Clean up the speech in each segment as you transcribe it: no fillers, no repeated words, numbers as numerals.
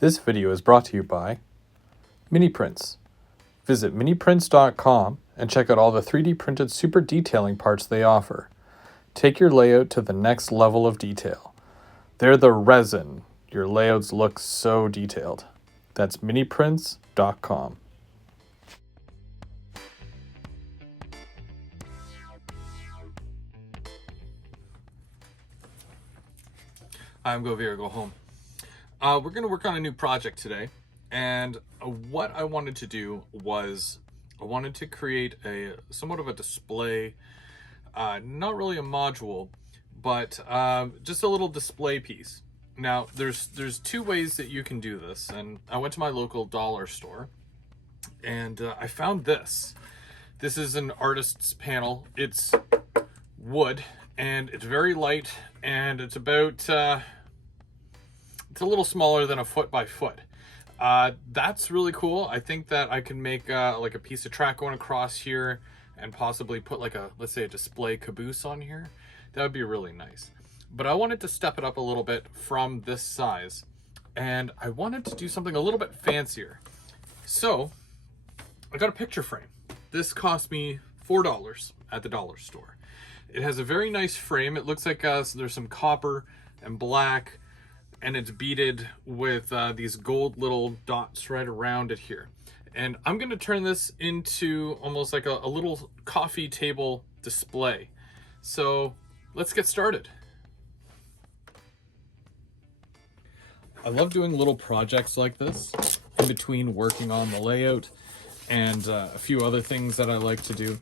This video is brought to you by Mini Prints. Visit miniprints.com and check out all the 3D printed super detailing parts they offer. Take your layout to the next level of detail. They're the resin. Your layouts look so detailed. That's miniprints.com. I'm Go Vera, go home. We're going to work on a new project today, and what I wanted to do was I wanted to create a somewhat of a display, not really a module, but just a little display piece. Now there's two ways that you can do this, and I went to my local dollar store and I found this. This is an artist's panel. It's wood and it's very light, and it's about it's a little smaller than a foot by foot. That's really cool. I think that I can make like a piece of track going across here and possibly put like a, let's say, a display caboose on here. That would be really nice. But I wanted to step it up a little bit from this size, and I wanted to do something a little bit fancier. So I got a picture frame. This cost me $4 at the dollar store. It has a very nice frame. It looks like there's some copper and black, and it's beaded with these gold little dots right around it here. And I'm going to turn this into almost like a little coffee table display. So let's get started. I love doing little projects like this in between working on the layout and a few other things that I like to do,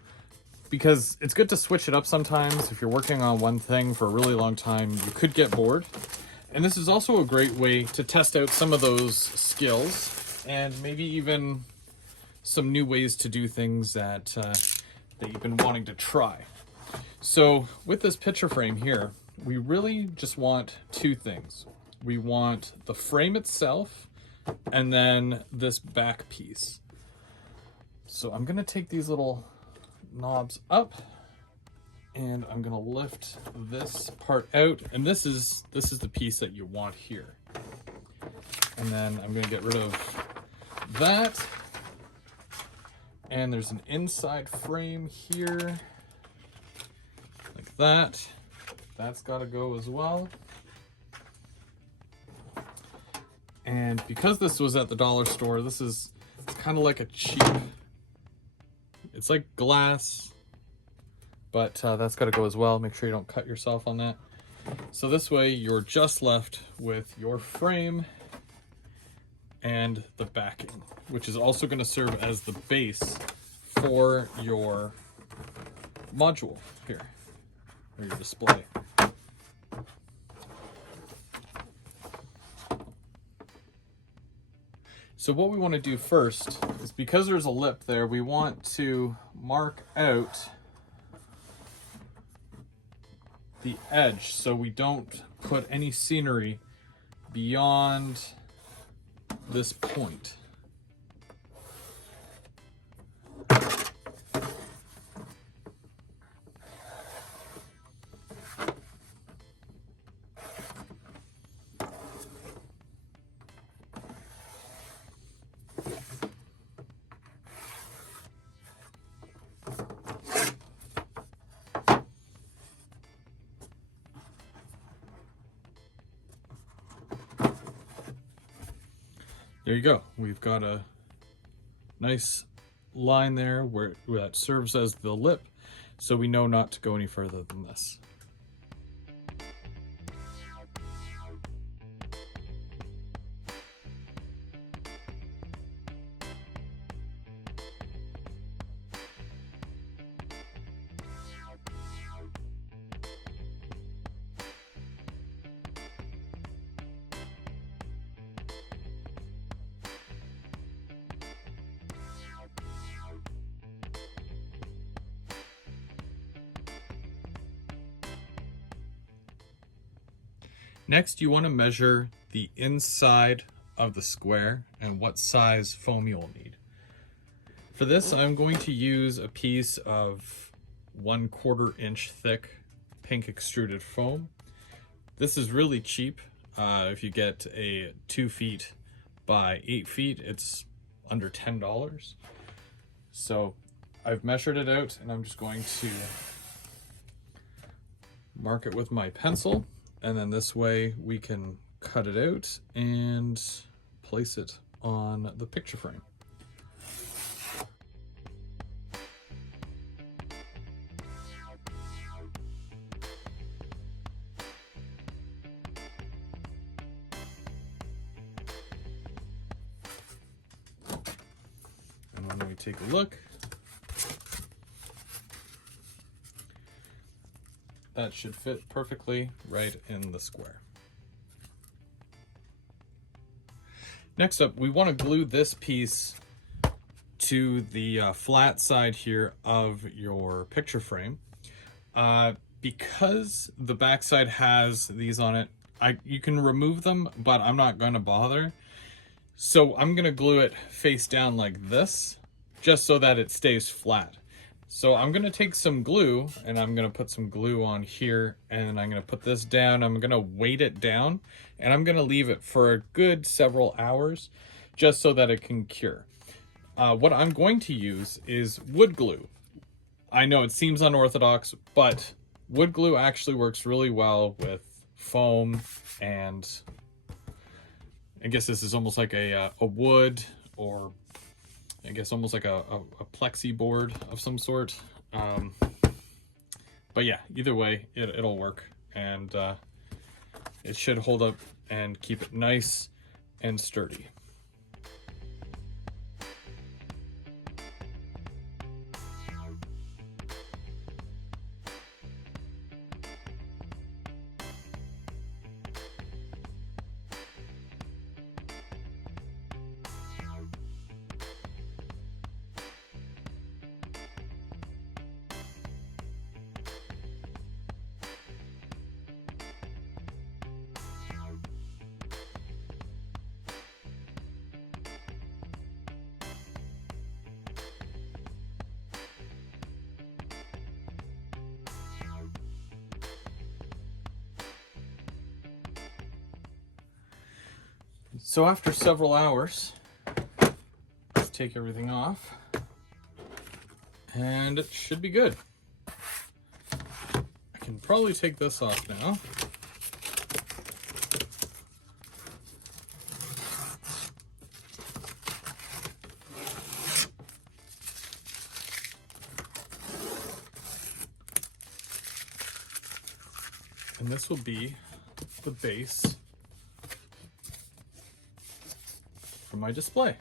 because it's good to switch it up sometimes. If you're working on one thing for a really long time, you could get bored. And this is also a great way to test out some of those skills and maybe even some new ways to do things that you've been wanting to try. So with this picture frame here, we really just want two things. We want the frame itself and then this back piece. So I'm going to take these little knobs up, and I'm gonna lift this part out, and this is the piece that you want here. And then I'm gonna get rid of that, and there's an inside frame here like that. That's got to go as well. And because this was at the dollar store, it's kind of like a cheap, it's like glass, but that's got to go as well. Make sure you don't cut yourself on that. So this way you're just left with your frame and the backing, which is also going to serve as the base for your module here, or your display. So what we want to do first is, because there's a lip there, we want to mark out the edge so we don't put any scenery beyond this point. There you go. We've got a nice line there where that serves as the lip, so we know not to go any further than this. Next, you want to measure the inside of the square and what size foam you'll need. For this, I'm going to use a piece of 1/4 inch thick pink extruded foam. This is really cheap. If you get a 2 feet by 8 feet. It's under $10. So I've measured it out, and I'm just going to mark it with my pencil, and then this way we can cut it out and place it on the picture frame. And when we take a look, that should fit perfectly right in the square. Next up, we want to glue this piece to the flat side here of your picture frame. Because the backside has these on it, you can remove them, but I'm not going to bother. So I'm going to glue it face down like this, just so that it stays flat. So I'm going to take some glue, and I'm going to put some glue on here, and I'm going to put this down. I'm going to weight it down, and I'm going to leave it for a good several hours just so that it can cure. What I'm going to use is wood glue. I know it seems unorthodox, but wood glue actually works really well with foam, and I guess this is almost like a wood, or I guess almost like a plexi board of some sort. But yeah, either way, it'll work, and it should hold up and keep it nice and sturdy. So after several hours, let's take everything off, and it should be good. I can probably take this off now. And this will be the base for my display.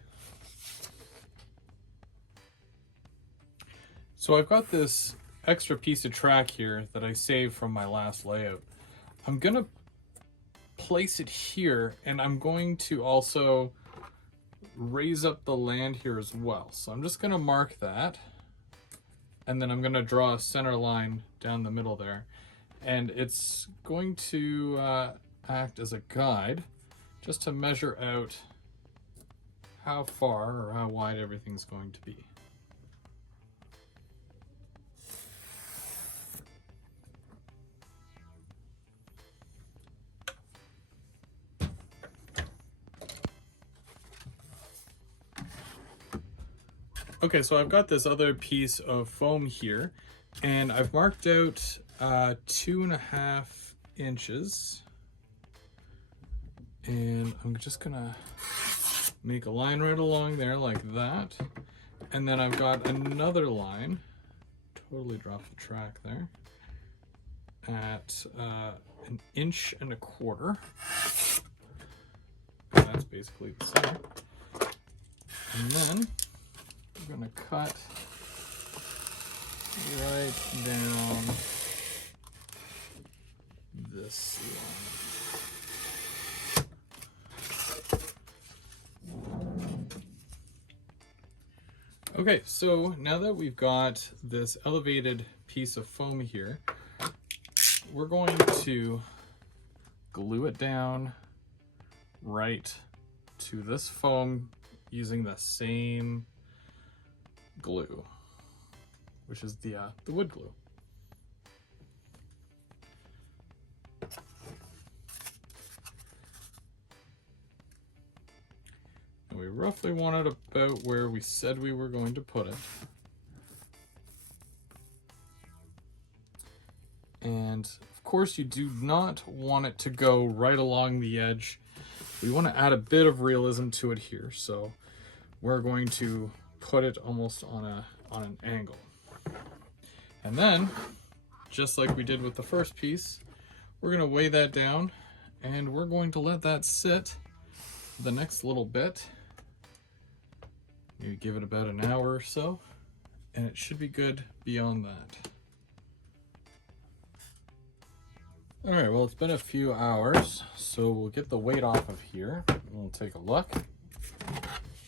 So I've got this extra piece of track here that I saved from my last layout. I'm gonna place it here, and I'm going to also raise up the land here as well. So I'm just gonna mark that, and then I'm gonna draw a center line down the middle there. And it's going to act as a guide just to measure out how far or how wide everything's going to be. Okay, so I've got this other piece of foam here, and I've marked out 2.5 inches, and I'm just gonna make a line right along there like that, and then I've got another line, totally dropped the track there, at 1.25 inches. That's basically the center. And then I'm gonna cut right down this line. Okay, so now that we've got this elevated piece of foam here, we're going to glue it down right to this foam using the same glue, which is the wood glue. we roughly want it about where we said we were going to put it. And of course, you do not want it to go right along the edge. We want to add a bit of realism to it here, so we're going to put it almost on an angle. And then, just like we did with the first piece, we're going to weigh that down, and we're going to let that sit the next little bit. Maybe give it about an hour or so, and it should be good beyond that. All right, well, it's been a few hours, so we'll get the weight off of here. We'll take a look,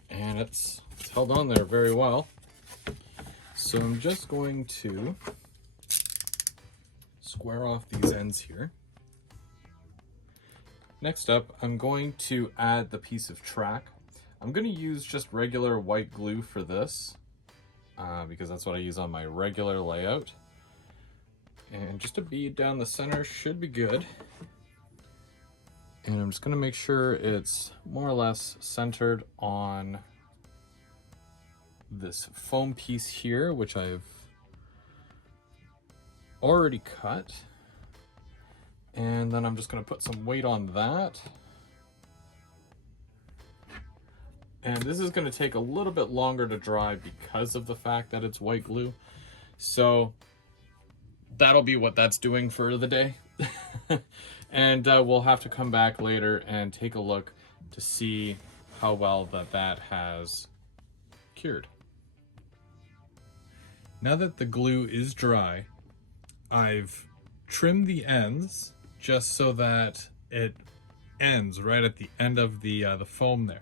and it's held on there very well. So I'm just going to square off these ends here. Next up, I'm going to add the piece of track. I'm going to use just regular white glue for this, because that's what I use on my regular layout. And just a bead down the center should be good. And I'm just going to make sure it's more or less centered on this foam piece here, which I've already cut. And then I'm just going to put some weight on that. And this is going to take a little bit longer to dry because of the fact that it's white glue. So that'll be what that's doing for the day. And we'll have to come back later and take a look to see how well that has cured. Now that the glue is dry, I've trimmed the ends just so that it ends right at the end of the foam there.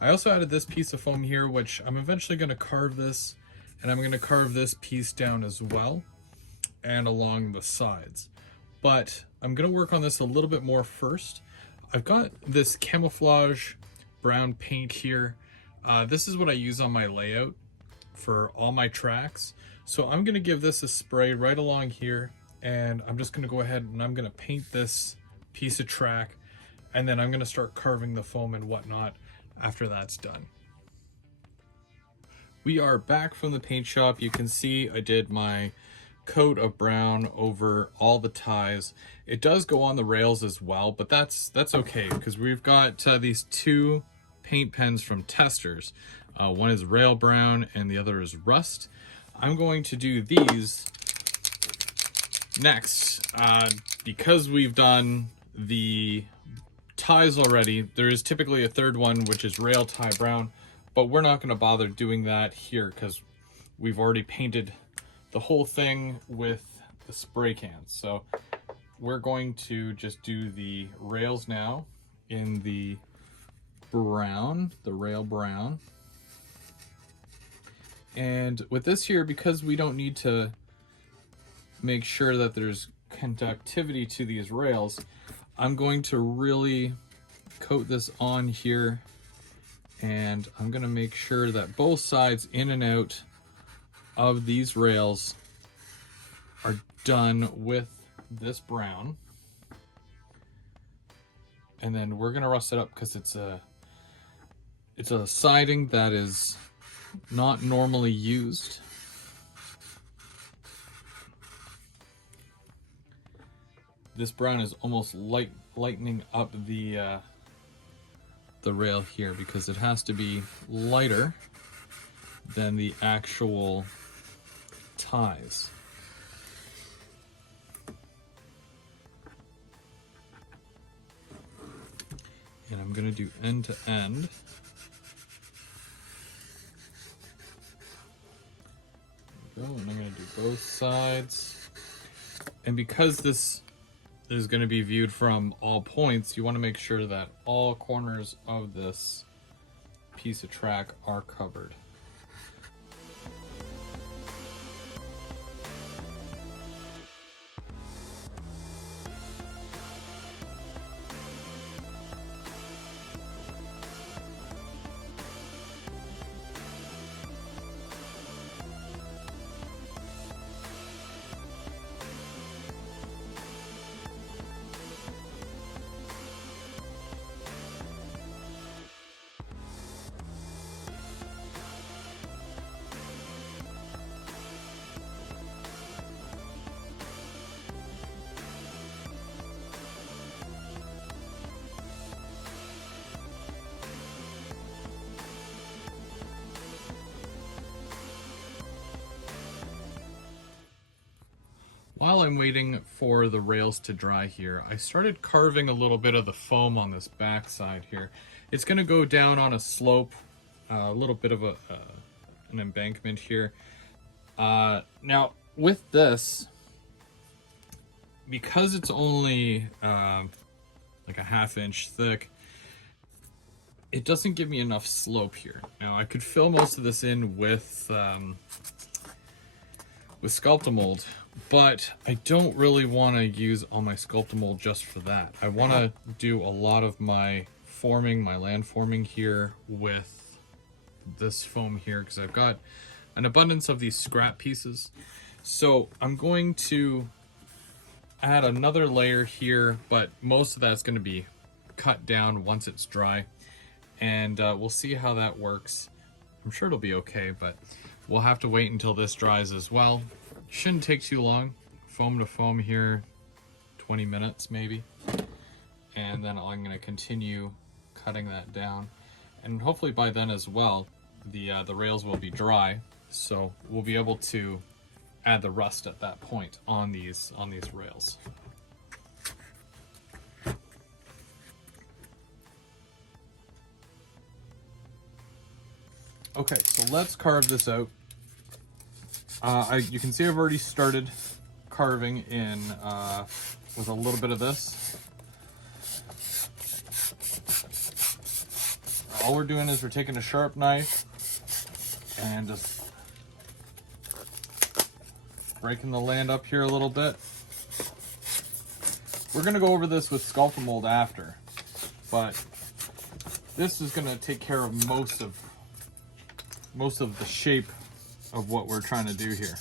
I also added this piece of foam here, which I'm eventually going to carve this, and I'm going to carve this piece down as well and along the sides. But I'm going to work on this a little bit more first. I've got this camouflage brown paint here. This is what I use on my layout for all my tracks. So I'm going to give this a spray right along here, and I'm just going to go ahead and I'm going to paint this piece of track, and then I'm going to start carving the foam and whatnot after that's done. We are back from the paint shop. You can see I did my coat of brown over all the ties. It does go on the rails as well, but that's okay because we've got these two paint pens from Testers. One is rail brown and the other is rust. I'm going to do these next because we've done the ties already. There is typically a third one, which is rail tie brown, but we're not going to bother doing that here because we've already painted the whole thing with the spray cans. So we're going to just do the rails now in the brown, the rail brown. And with this here, because we don't need to make sure that there's conductivity to these rails, I'm going to really coat this on here, and I'm going to make sure that both sides in and out of these rails are done with this brown. And then we're going to rust it up because it's a siding that is not normally used. This brown is almost lightening up the rail here because it has to be lighter than the actual ties. And I'm going to do end to end. There we go, and I'm going to do both sides. And because this is going to be viewed from all points, you want to make sure that all corners of this piece of track are covered. While I'm waiting for the rails to dry here, I started carving a little bit of the foam on this back side here. It's going to go down on a slope, a little bit of an embankment here. Now, with this, because it's only like a 1/2 inch thick, it doesn't give me enough slope here. Now, I could fill most of this in with Sculptamold, but I don't really want to use all my Sculptamold just for that. I want to do a lot of my forming, my land forming here with this foam here, because I've got an abundance of these scrap pieces. So I'm going to add another layer here, but most of that's going to be cut down once it's dry, and we'll see how that works. I'm sure it'll be okay, but we'll have to wait until this dries as well. Shouldn't take too long. Foam to foam here, 20 minutes maybe. And then I'm going to continue cutting that down. And hopefully by then as well, the rails will be dry, so we'll be able to add the rust at that point on these rails. Okay, so let's carve this out. You can see I've already started carving in with a little bit of this. All we're doing is we're taking a sharp knife and just breaking the land up here a little bit. We're going to go over this with Sculptamold after, but this is going to take care of most of the shape of what we're trying to do here.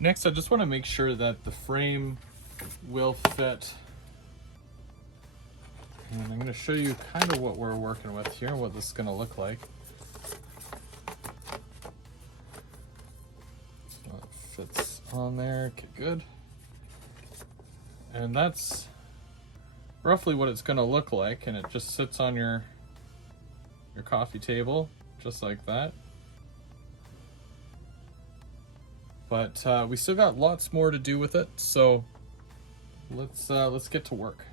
Next, I just want to make sure that the frame will fit. And I'm going to show you kind of what we're working with here, what this is going to look like. So it fits on there, okay, good. And that's roughly what it's going to look like, and it just sits on your coffee table, just like that. But we still got lots more to do with it, so let's get to work.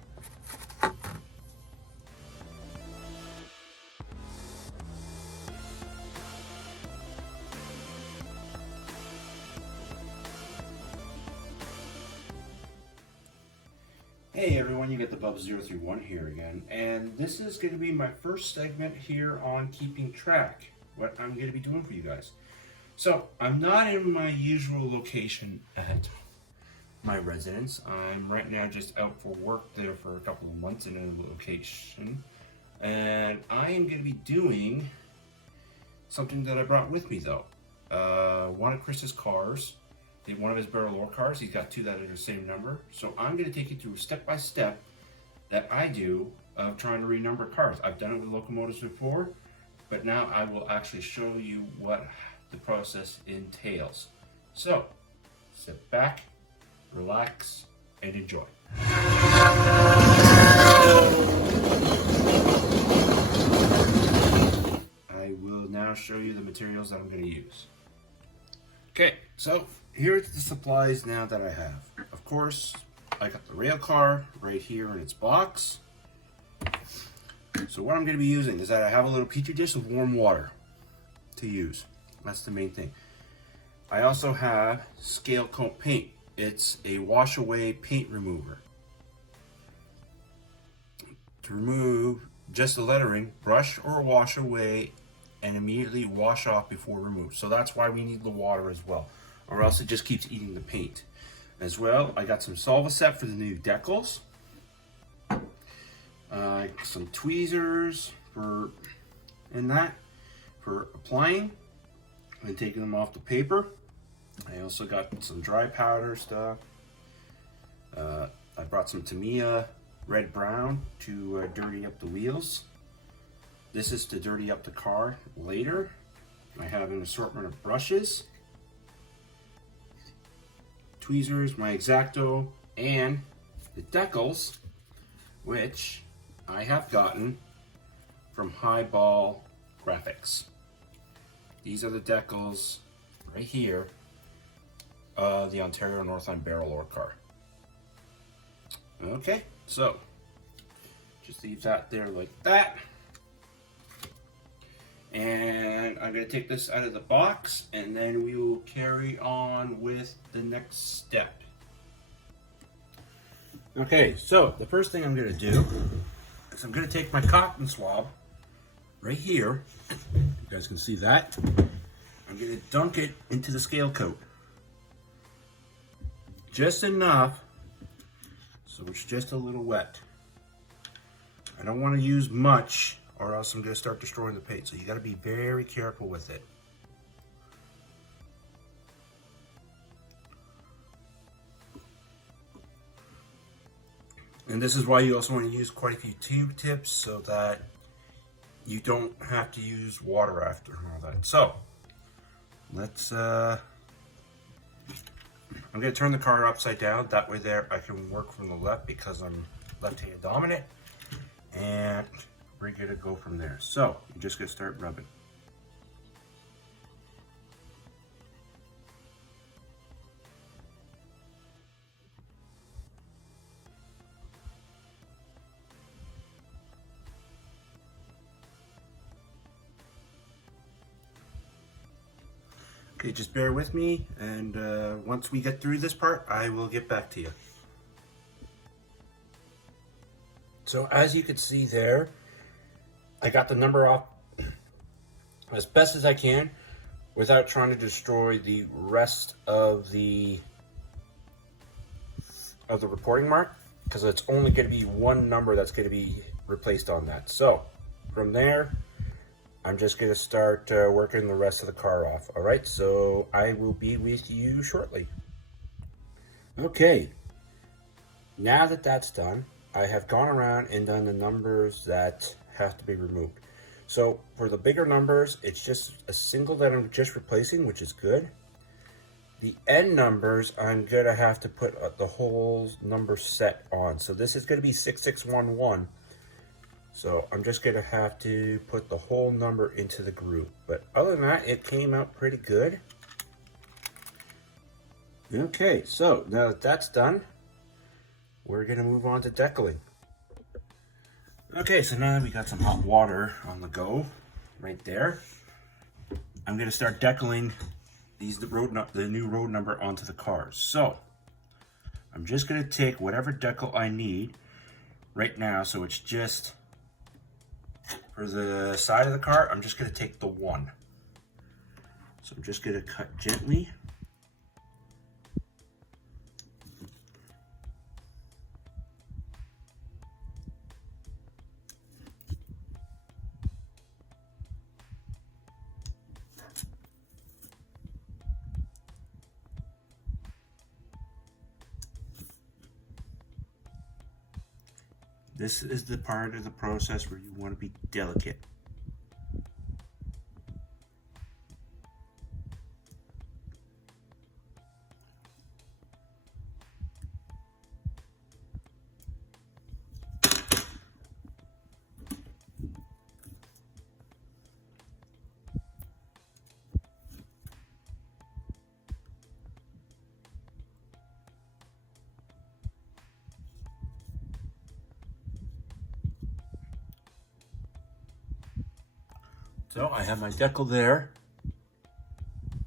Hey everyone, you get the Bub031 here again, and this is going to be my first segment here on keeping track. what I'm going to be doing for you guys. So I'm not in my usual location at my residence. I'm right now just out for work there for a couple of months in a location, and I am going to be doing something that I brought with me though. One of Chris's cars, one of his barrel ore cars, he's got two that are the same number. So I'm going to take you through step by step that I do of trying to renumber cars. I've done it with locomotives before, but now I will actually show you what the process entails. So sit back, relax, and enjoy. I will now show you the materials that I'm going to use. Okay, so here's the supplies now that I have. Of course, I got the rail car right here in its box. So what I'm going to be using is that I have a little petri dish of warm water to use. That's the main thing. I also have scale coat paint. It's a wash away paint remover. To remove just the lettering, brush or wash away and immediately wash off before removed. So that's why we need the water as well, or else it just keeps eating the paint. As well, I got some Solvaset for the new decals. Some tweezers for applying and taking them off the paper. I also got some dry powder stuff. I brought some Tamiya red brown to dirty up the wheels. This is to dirty up the car later. I have an assortment of brushes, tweezers, my X-Acto, and the decals, which I have gotten from Highball Graphics. These are the decals right here, the Ontario Northland barrel ore car. Okay, so just leave that there like that. And I'm going to take this out of the box, and then we will carry on with the next step. Okay, so the first thing I'm going to do is I'm going to take my cotton swab right here. You guys can see that. I'm going to dunk it into the scale coat. Just enough so it's just a little wet. I don't want to use much, or else I'm going to start destroying the paint. So you got to be very careful with it. And this is why you also want to use quite a few tube tips so that you don't have to use water after and all that. So let's I'm going to turn the car upside down. That way there I can work from the left because I'm left-hand dominant. And we're going to go from there. So you're just going to start rubbing. Okay, just bear with me, and once we get through this part, I will get back to you. So as you can see there, I got the number off as best as I can without trying to destroy the rest of the reporting mark, because it's only going to be one number that's going to be replaced on that. So from there, I'm just going to start working the rest of the car off. All right, so I will be with you shortly. Okay, now that that's done, I have gone around and done the numbers that have to be removed. So for the bigger numbers, it's just a single that I'm just replacing, which is good. The end numbers, I'm going to have to put the whole number set on. So this is going to be 6611. So I'm just going to have to put the whole number into the group. But other than that, it came out pretty good. Okay, so now that that's done, we're going to move on to decaling. Okay, so now that we got some hot water on the go, right there, I'm going to start decaling the new road number onto the cars. So I'm just going to take whatever decal I need right now. So it's just for the side of the car, I'm just going to take the 1. So I'm just going to cut gently. This is the part of the process where you want to be delicate. So I have my decal there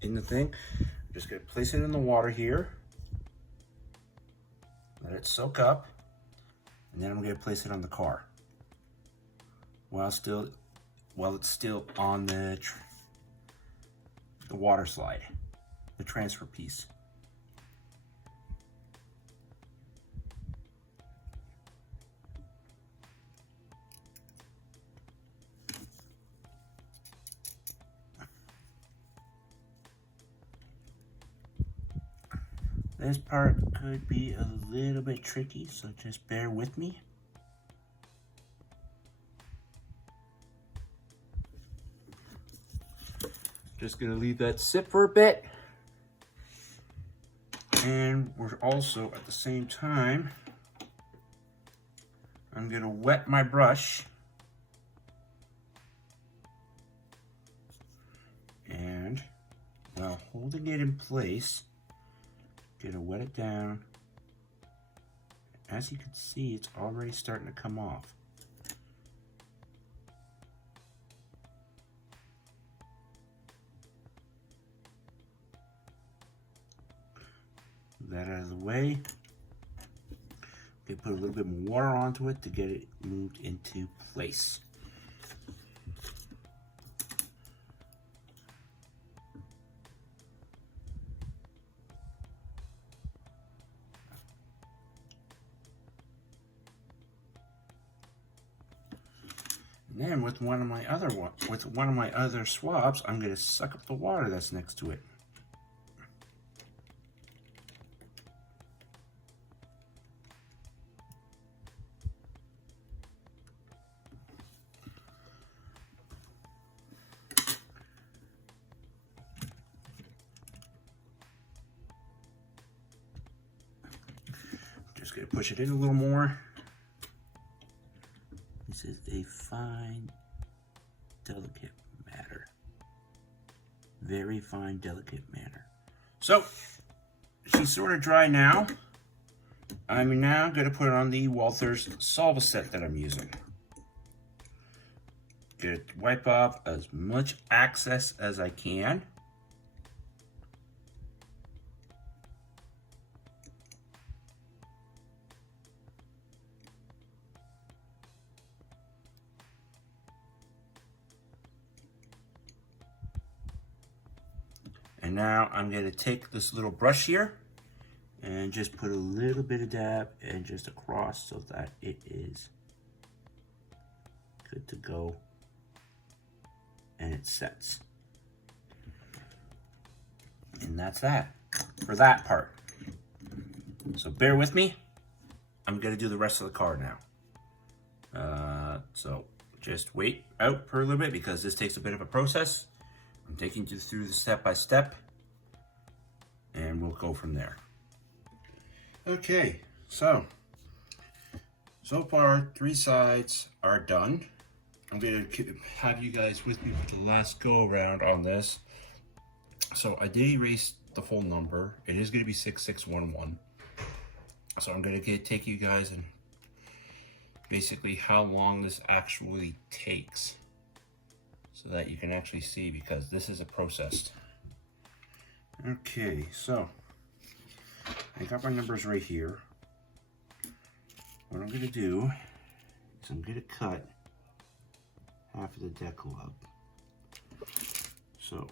in the thing. I'm just going to place it in the water here. Let it soak up. And then I'm going to place it on the car. While it's still on the water slide, the transfer piece. This part could be a little bit tricky, so just bear with me. Just gonna leave that sit for a bit. And we're also, at the same time, I'm gonna wet my brush. And while holding it in place, gonna wet it down. As you can see, it's already starting to come off. That out of the way. Gonna put a little bit more water onto it to get it moved into place. And then with one of my other swabs, I'm going to suck up the water that's next to it. Just going to push it in a little more. This is a fine, delicate matter. Very fine, delicate matter. So, she's sort of dry now. I'm now going to put it on the Walthers Solva set that I'm using. Gonna wipe off as much excess as I can. And now I'm going to take this little brush here and just put a little bit of dab and just across so that it is good to go and it sets. And that's that for that part. So bear with me. I'm going to do the rest of the car now. So just wait out for a little bit because this takes a bit of a process. I'm taking you through the step by step and we'll go from there. Okay, so far 3 sides are done. I'm going to have you guys with me for the last go around on this. So I did erase the full number. It is going to be 6611. So I'm going to take you guys and basically how long this actually takes, so that you can actually see, because this is a process. Okay, so I got my numbers right here. What I'm gonna do is I'm gonna cut half of the decal up. So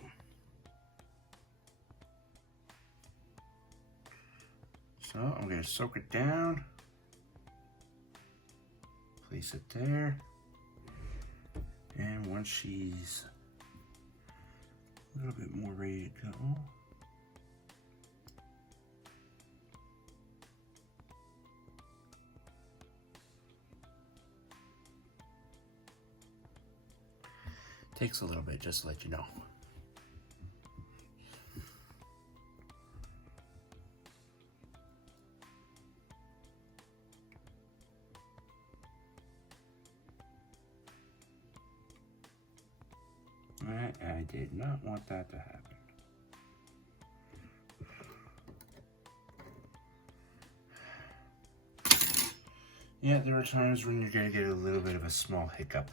So I'm going to soak it down, place it there, and once she's a little bit more ready to go, takes a little bit, just to let you know. I did not want that to happen. Yeah, there are times when you're going to get a little bit of a small hiccup.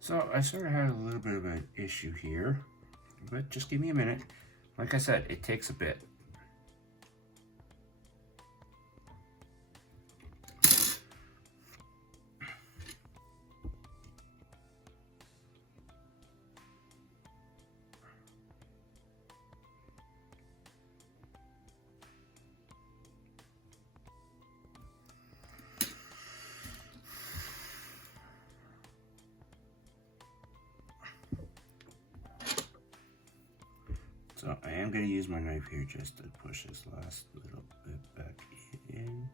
So I sort of had a little bit of an issue here, but just give me a minute. Like I said, it takes a bit. So I am going to use my knife here just to push this last little bit back in.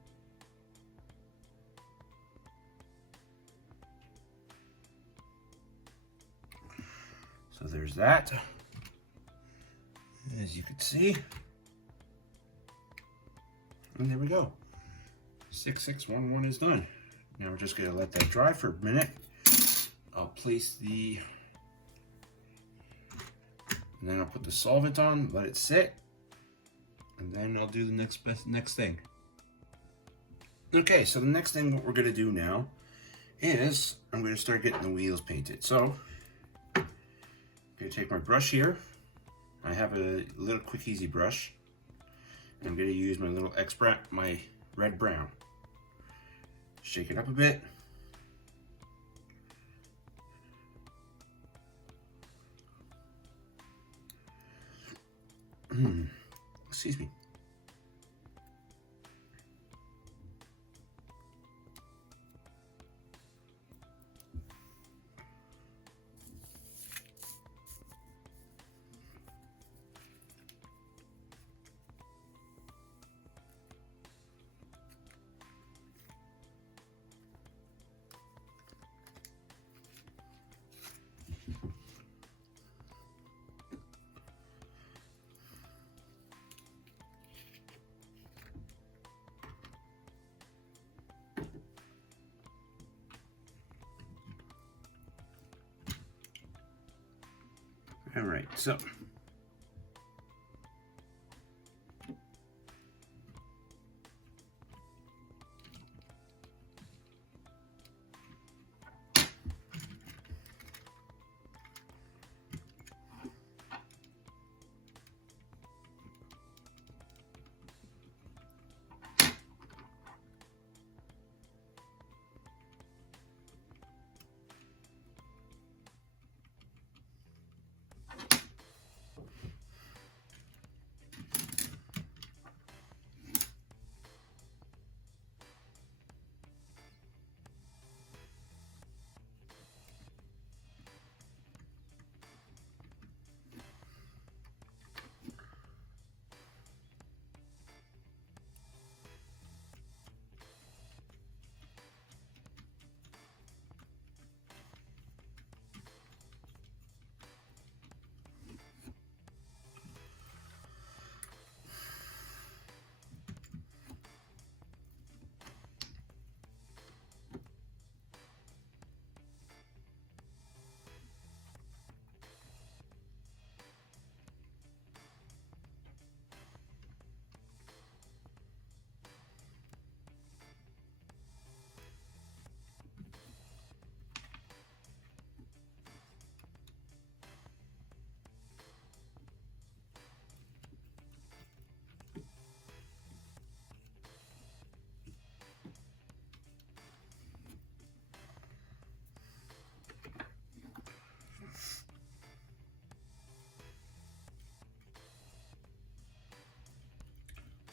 So there's that. As you can see. And there we go. 6611 is done. Now we're just going to let that dry for a minute. I'll place the... And then I'll put the solvent on, let it sit, and then I'll do the next thing. Okay, so the next thing what we're gonna do now is I'm gonna start getting the wheels painted. So I'm gonna take my brush here. I have a little quick easy brush. And I'm gonna use my little my red brown. Shake it up a bit. Excuse me. right, so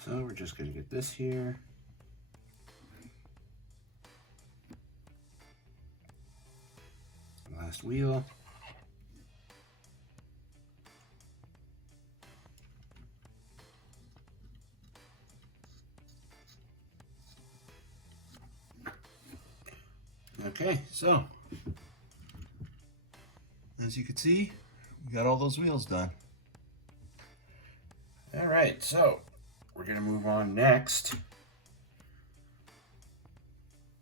we're just going to get this here. Last wheel. Okay, so as you can see, we got all those wheels done. All right, so we're going to move on next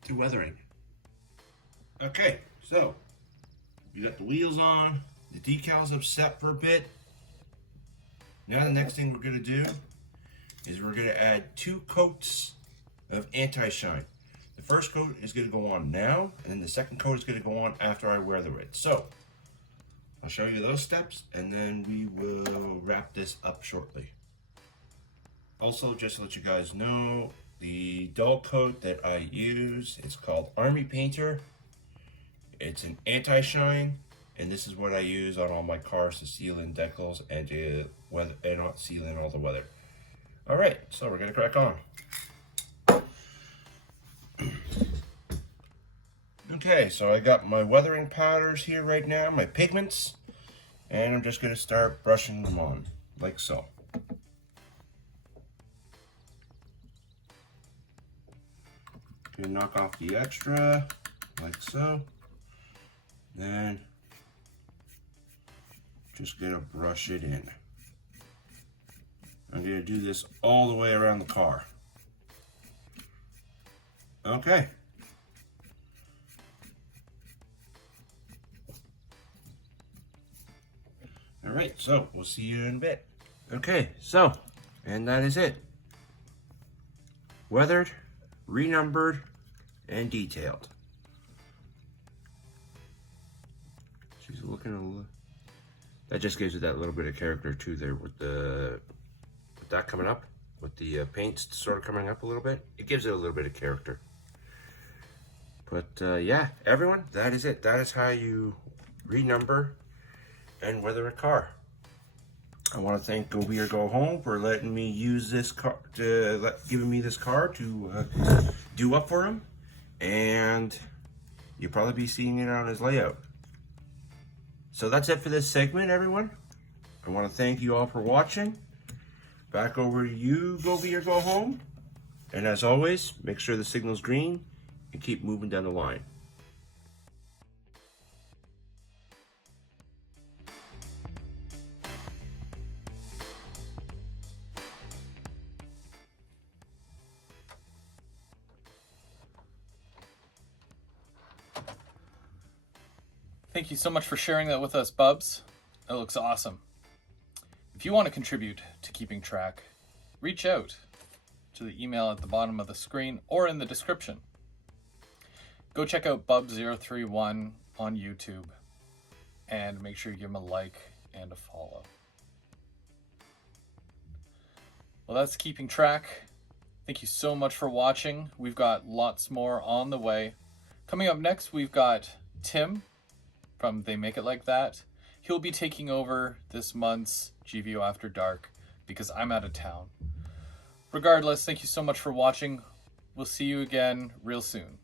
to weathering. Okay, so we got the wheels on, the decals have set for a bit. Now the next thing we're going to do is we're going to add 2 coats of anti-shine. The first coat is going to go on now, and then the second coat is going to go on after I weather it. So I'll show you those steps, and then we will wrap this up shortly. Also, just to let you guys know, the dull coat that I use is called Army Painter. It's an anti-shine, and this is what I use on all my cars to seal in decals and to seal in all the weather. All right, so we're gonna crack on. Okay, so I got my weathering powders here right now, my pigments, and I'm just gonna start brushing them on, like so. Gonna knock off the extra, like so. Then just gonna brush it in. I'm gonna do this all the way around the car. Okay. All right, so we'll see you in a bit. Okay, so, and that is it. Weathered, renumbered, and detailed. She's looking a little. That just gives it that little bit of character too there with that coming up, with the paint sort of coming up a little bit. It gives it a little bit of character. But yeah, everyone, that is it. That is how you renumber and weather a car. I want to thank Go Big or Go Home for letting me use this car, giving me this car to do up for him, and you'll probably be seeing it on his layout. So that's it for this segment, everyone. I want to thank you all for watching. Back over to you, Go Big or Go Home. And as always, make sure the signal's green and keep moving down the line. Thank you so much for sharing that with us, Bubs. That looks awesome. If you want to contribute to keeping track, reach out to the email at the bottom of the screen or in the description. Go check out Bub031 on YouTube and make sure you give him a like and a follow. Well, that's keeping track. Thank you so much for watching. We've got lots more on the way. Coming up next, we've got Tim from They Make It Like That. He'll be taking over this month's GVO After Dark because I'm out of town. Regardless, thank you so much for watching. We'll see you again real soon.